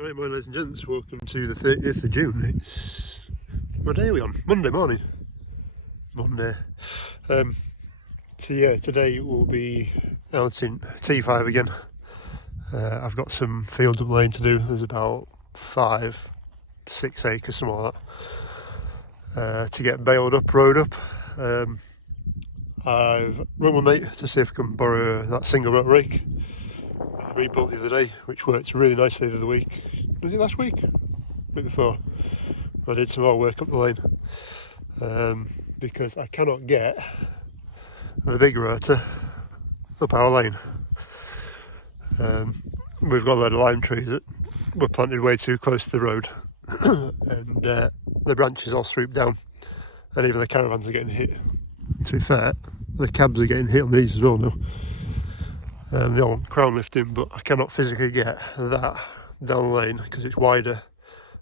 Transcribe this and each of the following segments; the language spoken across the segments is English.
Right, my ladies and gents, welcome to the 30th of June. What day are we on? Monday morning. Monday. So yeah, today we'll be out in T5 again. I've got some fields up lane to do. There's about 5-6 acres, something like that, to get baled up, rowed up. I've rung my mate to see if I can borrow that single rotor rake I rebuilt the other day, which worked really nicely the other week. Was it last week? Week before. I did some more work up the lane. Because I cannot get the big rotor up our lane. We've got a load of lime trees that were planted way too close to the road, and the branches all swooped down, and even the caravans are getting hit. To be fair, the cabs are getting hit on these as well now. They all want crown lifting, but I cannot physically get that down the lane because it's wider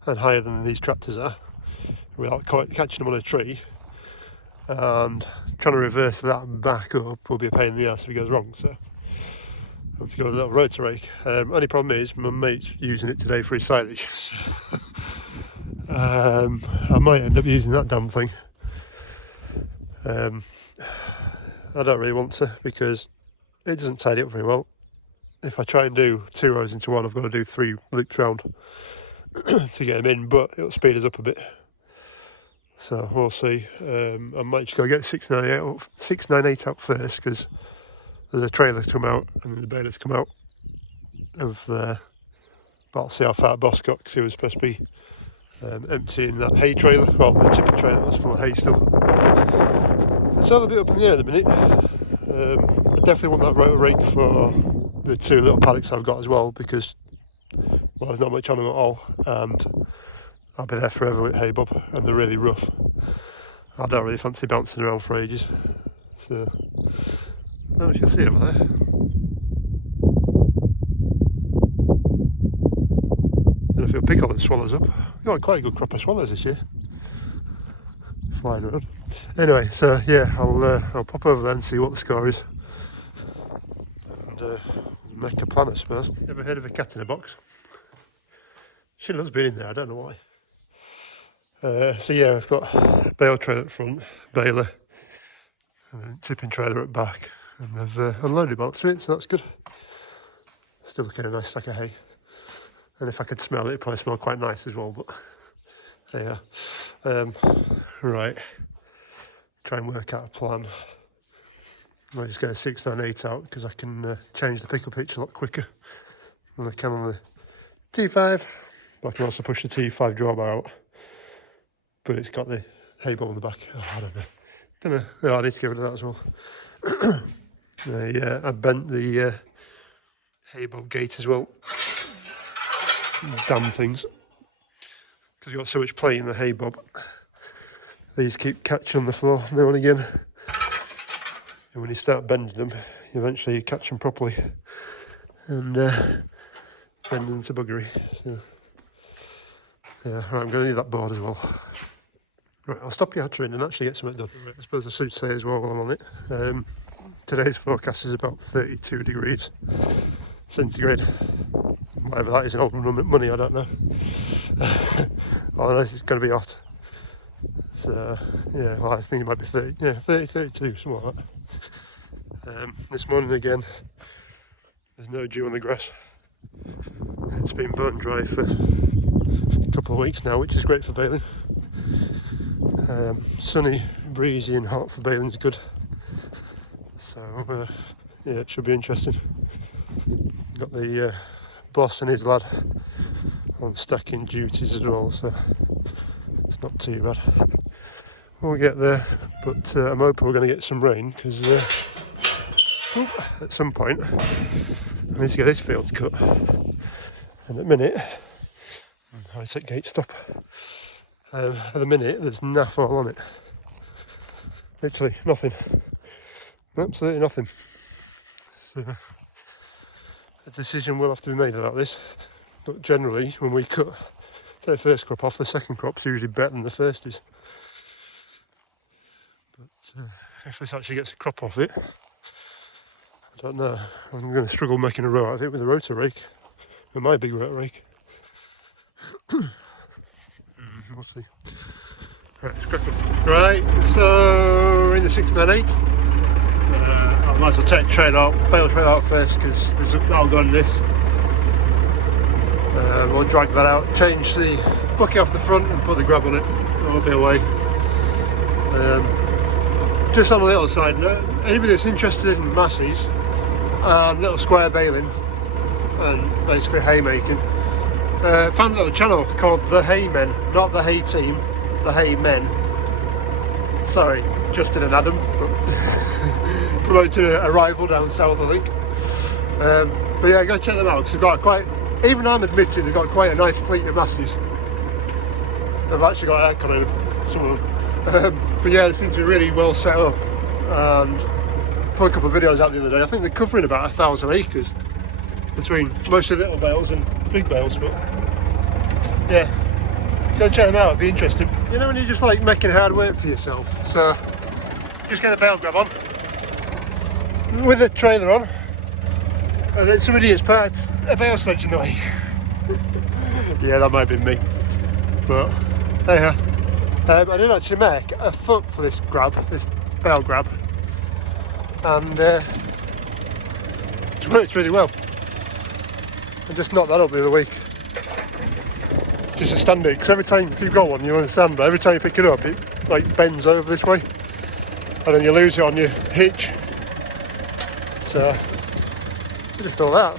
and higher than these tractors are without catching them on a tree. And trying to reverse that back up will be a pain in the ass if it goes wrong, so I have to go with a little rotor rake. Only problem is my mate's using it today for his silage, so I might end up using that damn thing. I don't really want to because it doesn't tidy up very well. If I try and do 2 rows into one, I've got to do 3 loops round to get them in, but it'll speed us up a bit. So we'll see. I might just go get 698 out first because there's a trailer to come out and then the baler to come out of there. But I'll see how far Boss got because he was supposed to be emptying that hay trailer, well, the tipping trailer was full of hay still. It's all a bit up in the air at the minute. I definitely want that rotor rake for the 2 little paddocks I've got as well because, well, there's not much on them at all, and I'll be there forever with hay bob, and they're really rough. I don't really fancy bouncing around for ages, so I don't know if you'll see over there. Don't know if you'll pick all the swallows up. We've got quite a good crop of swallows this year, flying around. Anyway, so yeah, I'll pop over there and see what the score is, and make a plan, I suppose. Ever heard of a cat in a box? She loves being in there, I don't know why. So yeah, I've got a bale trailer at front, baler, and a tipping trailer at back, and they've unloaded most of it, so that's good. Still looking a nice stack of hay, and if I could smell it, it'd probably smell quite nice as well, but there you are. Right, try and work out a plan. I might just get a 698 out because I can change the pickle pitch a lot quicker than I can on the T5, but I can also push the T5 drawbar out, but it's got the hay bob on the back. Oh, I don't know. Oh, I need to get rid of that as well. I bent the hay bob gate as well. Damn things. Because you've got so much play in the hay bob. These keep catching on the floor now and again. And when you start bending them, eventually you catch them properly. And bend them to buggery. So, yeah, right, I'm going to need that board as well. Right, I'll stop yattering and actually get something done. Right, I suppose I should say as well while I'm on it. Today's forecast is about 32 degrees centigrade. Whatever that is in old money, I don't know. Unless it's going to be hot. So, yeah, well, I think it might be 30, 32, something like that. This morning again, there's no dew on the grass. It's been bone dry for a couple of weeks now, which is great for baling. Sunny, breezy and hot for baling is good. So, yeah, it should be interesting. Got the boss and his lad on stacking duties as well, so it's not too bad. We'll get there, but I'm hoping we're going to get some rain because at some point I need to get this field cut. And at the minute, high-tech gate stop. At the minute, there's naff all on it. Literally nothing. Absolutely nothing. So, a decision will have to be made about this. But generally, when we take the first crop off, the second crop's usually better than the first is. But if this actually gets a crop off it, I don't know. I'm going to struggle making a row out of it with a rotor rake, with my big rotor rake. We'll see. Right, let's crack on. Right, so in the 698. I might as well take the trailer out, bale trailer out first because that'll go on this. We'll drag that out, change the bucket off the front and put the grab on it. I'll be away. Just on a little side note, anybody that's interested in masseys and little square baling and basically haymaking, found a little channel called The Hay Men, not The Hay Team, The Hay Men. Sorry, Justin and Adam, but promoting a rival down south, I think. But yeah, go check them out because they've got quite, even I'm admitting they've got quite a nice fleet of masseys. They've actually got aircon in them, some of them. But yeah, they seem to be really well set up, and put a couple of videos out the other day. I think they're covering about 1,000 acres between mostly little bales and big bales, but yeah, go check them out, it'd be interesting. You know when you're just like making hard work for yourself, so just get a bale grab on with a trailer on, and then somebody has parked a bale sledge in the way. Yeah, that might be me, but anyhow, I did actually make a foot for this grab, this bale grab, and it's worked really well. I just knocked that up the other week, just a stand it, because every time, if you've got one you understand, but every time you pick it up it like bends over this way and then you lose it on your hitch, so I just built that.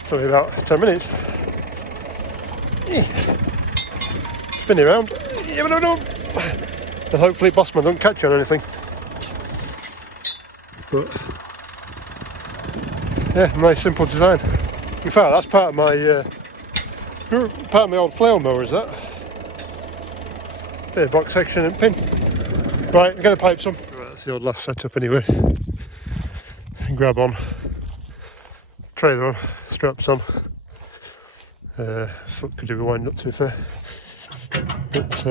It's only about 10 minutes. Spin it around, and hopefully Bossman don't catch you on anything. But yeah, nice simple design. In fact, that's part of my old flail mower, is that? Bit of box section and pin. Right, I'm going to pipe some. Right, that's the old last setup anyway. Grab on, trailer on, straps on. Foot could do a wind up to be fair. But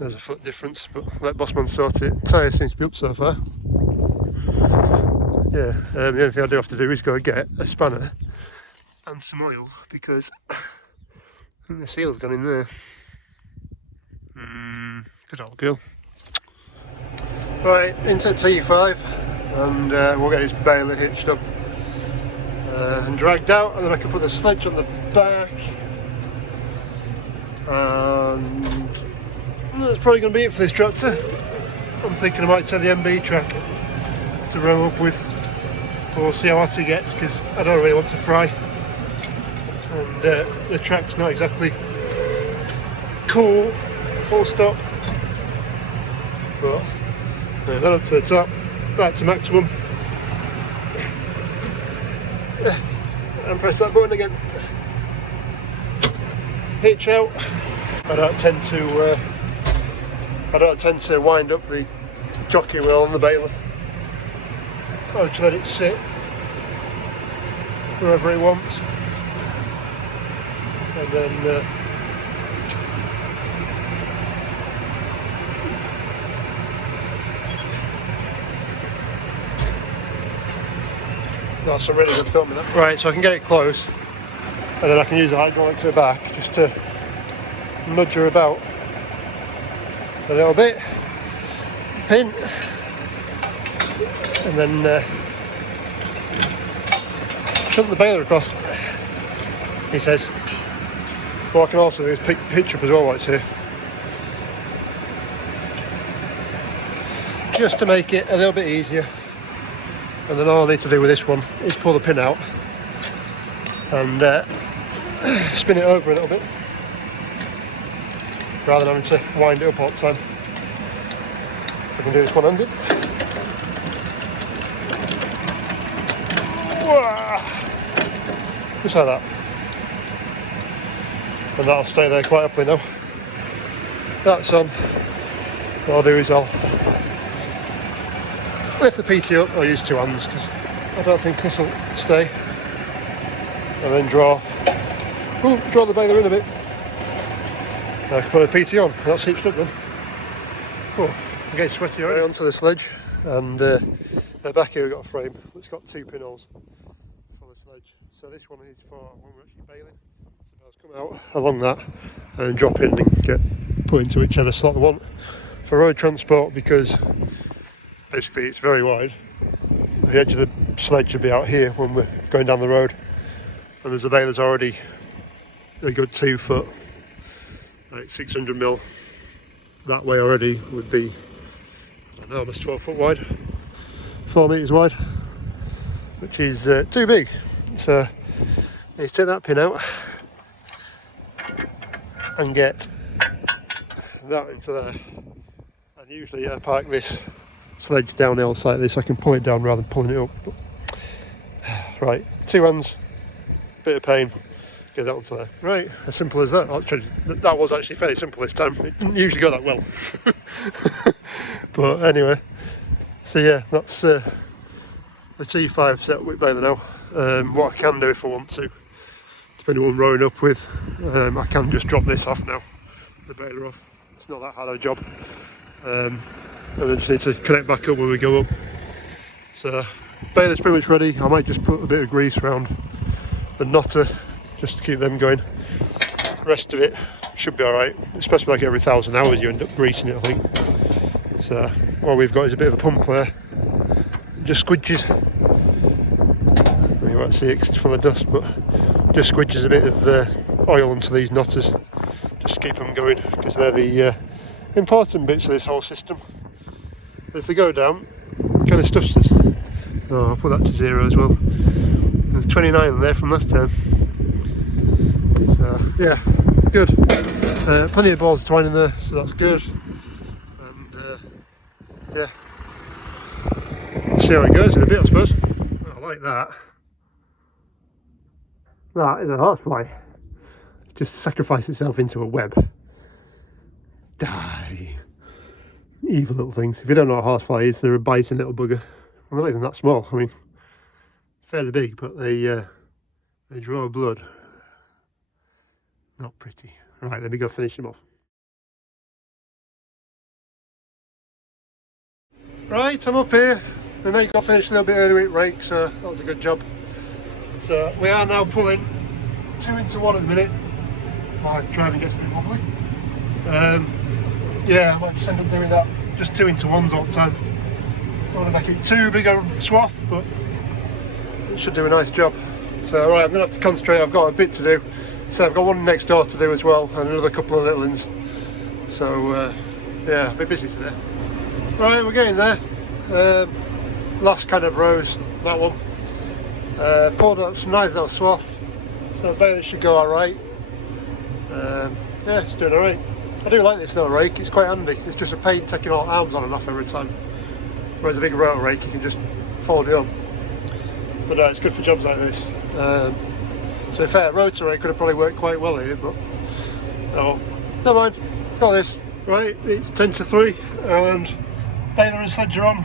there's a foot difference, but let Bossman sort it. Tyre seems to be up so far. Yeah, the only thing I do have to do is go get a spanner and some oil, because I think the seal's gone in there. Good old girl. Right, into T5, and we'll get this baler hitched up and dragged out, and then I can put the sledge on the back, and that's probably going to be it for this tractor. I'm thinking I might take the MB track to row up with. We'll see how hot it gets, because I don't really want to fry, and the track's not exactly cool, full stop, but yeah, then up to the top, back to maximum, and press that button again, hitch out. I don't tend to wind up the jockey wheel on the baler. I'll just let it sit wherever it wants, and then that's some really good filming that. Right, so I can get it close, and then I can use the hydraulic to the back just to nudge her about a little bit, pin, and then shunt the baler across, he says. What I can also do is hitch up as well while it's here, just to make it a little bit easier. And then all I need to do with this one is pull the pin out and spin it over a little bit, rather than having to wind it up all the time. If I can do this one-handed. Just like that. And that'll stay there quite happily now. That's on. What I'll do is I'll lift the PT up. I'll use two hands because I don't think this will stay. And then draw the baler in a bit. I can put the PT on. That's hitched up then. Oh, I'm getting sweaty already. Onto the sledge, and at the back here we've got a frame. It's got two pinholes full baler sledge. So this one is for when we're actually baling. So bales come out along that and drop in and get put into whichever slot they want. For road transport, because basically it's very wide, the edge of the sledge will be out here when we're going down the road, and as the baler's already a good 2 foot, like 600 mil that way already, would be, I don't know, almost 12 foot wide, 4 metres wide, which is too big. So you take that pin out and get that into there, and usually I park this sledge downhill like this. I can pull it down rather than pulling it up. But, right, 2 hands, bit of pain, get that onto there. Right, as simple as that. Actually, that was actually fairly simple this time. It didn't usually go that well. But anyway, so yeah, that's the T5 set with baler now. What I can do if I want to, depending on what I'm rowing up with, I can just drop this off now, the baler off. It's not that hard of a job. And then just need to connect back up when we go up. So baler's pretty much ready. I might just put a bit of grease around the knotter just to keep them going. The rest of it should be alright, especially like every 1,000 hours you end up greasing it, I think. So what we've got is a bit of a pump there. It just squidges. You won't see it 'cause it's full of dust, but just squidges a bit of oil onto these knotters just to keep them going, because they're the important bits of this whole system. And if they go down, it kind of stuffs us. Oh, I'll put that to 0 as well. There's 29 there from last time. So yeah, good. Plenty of balls of twine in there, so that's good. And yeah, see how it goes in a bit, I suppose. I like that. That is a horsefly. Just sacrifice itself into a web. Die. Evil little things. If you don't know what a horsefly is, they're a biting little bugger. They're not even that small. I mean, fairly big, but they draw blood. Not pretty. Right, let me go finish them off. Right, I'm up here. The mate got finished a little bit early with rake, so that was a good job. So we are now pulling 2 into 1 at the minute. My driving gets a bit wobbly. Yeah, I might just end up doing that. Just 2 into 1s all the time. Don't want to make it too big a swath, but it should do a nice job. So right, I'm going to have to concentrate. I've got a bit to do. So I've got one next door to do as well, and another couple of little ones. So yeah, a bit busy today. Right, we're getting there. Last kind of rows, that one. Pulled up some nice little swath, so baler should go alright. Yeah, it's doing alright. I do like this little rake, it's quite handy. It's just a pain taking all arms on and off every time. Whereas a big rotor rake, you can just fold it on. But it's good for jobs like this. To be fair, rotor rake could have probably worked quite well here, but oh, never mind. Got this. Right, it's 10 to 3, and baler and sledge are on.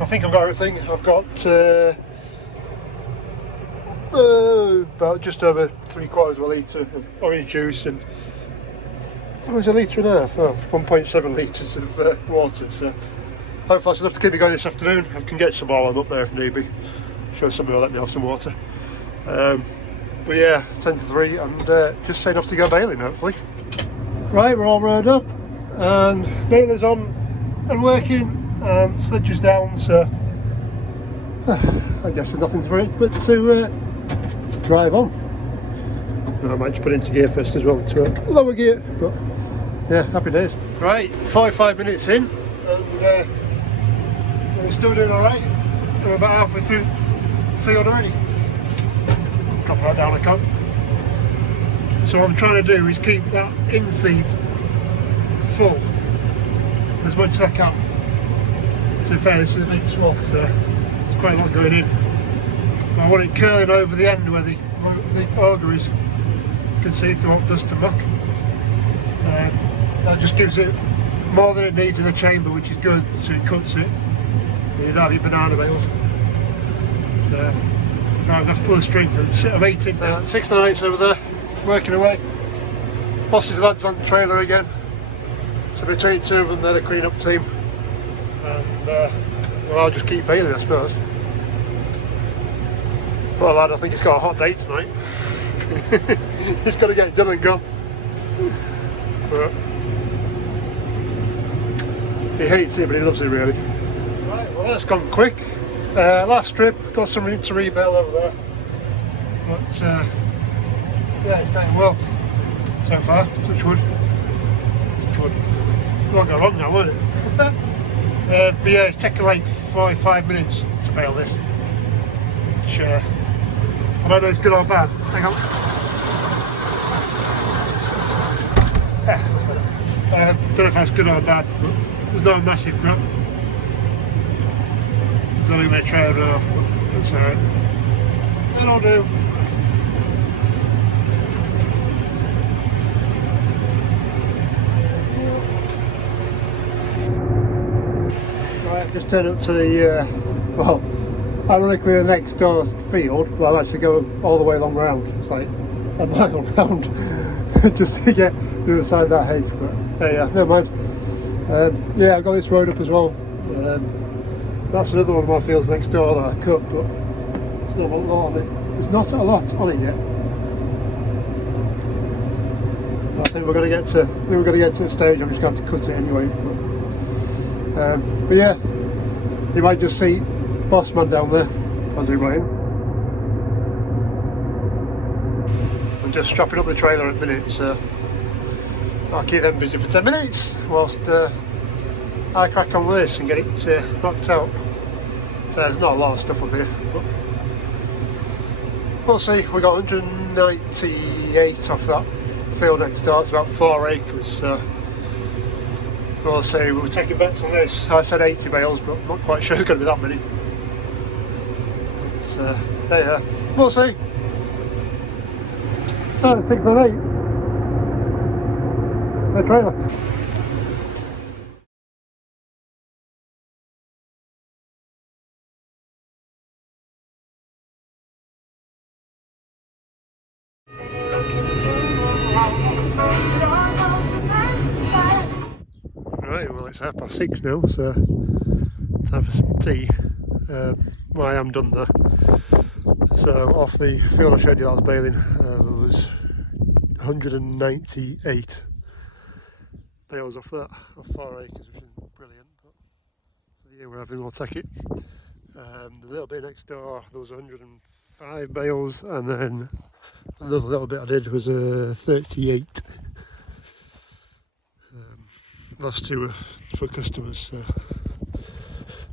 I think I've got everything. I've got about just over 3/4 of a litre of orange juice, and it was 1.5 litres, 1.7 litres of water. So hopefully that's enough to keep me going this afternoon. I can get some more up there if need be. I'm sure somebody will let me have some water. But yeah, 10 to 3, and just say enough to go baling hopefully. Right, we're all rowed up, and baler's on and working. Sledge is down, so I guess there's nothing for it but to drive on. I might just put it into gear first as well, to a lower gear, but yeah, happy days. Right, 45 minutes in, and we're still doing alright. We're about halfway through the field already. Drop that down a cup. So what I'm trying to do is keep that in-feed full as much as I can. To be fair, this is a big swath, so there's quite a lot going in. But I want it curling over the end where the auger is. You can see through all dust and muck. That just gives it more than it needs in the chamber, which is good, so it cuts it. You don't have your banana bales. So, right, I'm going to have to pull the string and sit, I'm 18 now. 698's over there, working away. Boss's lads on the trailer again. So between 2 of them, they're the clean-up team. And well, I'll just keep bailing, I suppose. Poor lad, I think he's got a hot date tonight. He's got to get it done and gone. But he hates it, but he loves it really. Right, well that's gone quick. Last trip, got something to rebale over there. But yeah, it's going well so far, touch wood. Touch wood. Won't go wrong now, won't it? But yeah, it's taken like 45 minutes to bale this. Which, I don't know if it's good or bad. Hang on. Yeah, don't know if that's good or bad, but there's no massive crap. There's only a bit of trailing off, but that's alright. That'll do. Right, just turned up to the, well, ironically the next door field, but I've actually go all the way along round. It's like a mile round just to get the other side of that hedge, but yeah, never mind. Yeah, I've got this road up as well. That's another one of my fields next door that I cut, but there's not a lot on it. There's not a lot on it yet. I think we're going to get to the stage I'm just going to have to cut it anyway. But yeah, you might just see boss man down there as we rain. I'm just strapping up the trailer at the minute, so I'll keep them busy for 10 minutes whilst I crack on with this and get it knocked out. So there's not a lot of stuff up here, but we'll see. We got 198 off that field next door. It's about 4 acres, so we'll see. We were taking bets on this. I said 80 bales, but I'm not quite sure it's going to be that many. But yeah, we'll see. 6 and 8. The trailer. Right, well it's 6:30 now, so time for some tea. Well, I am done there. So off the field I showed you that I was baling, there was 198 bales off that, off 4 acres, which isn't brilliant, but for the year we're having, we'll take it. The little bit next door, there was 105 bales, and then another little bit I did was 38. Last two were for customers, so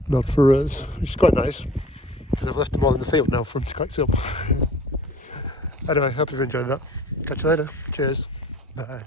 not for us, which is quite nice because I've left them all in the field now for them to collect up. Anyway, hope you've enjoyed that. Catch you later. Cheers. Bye.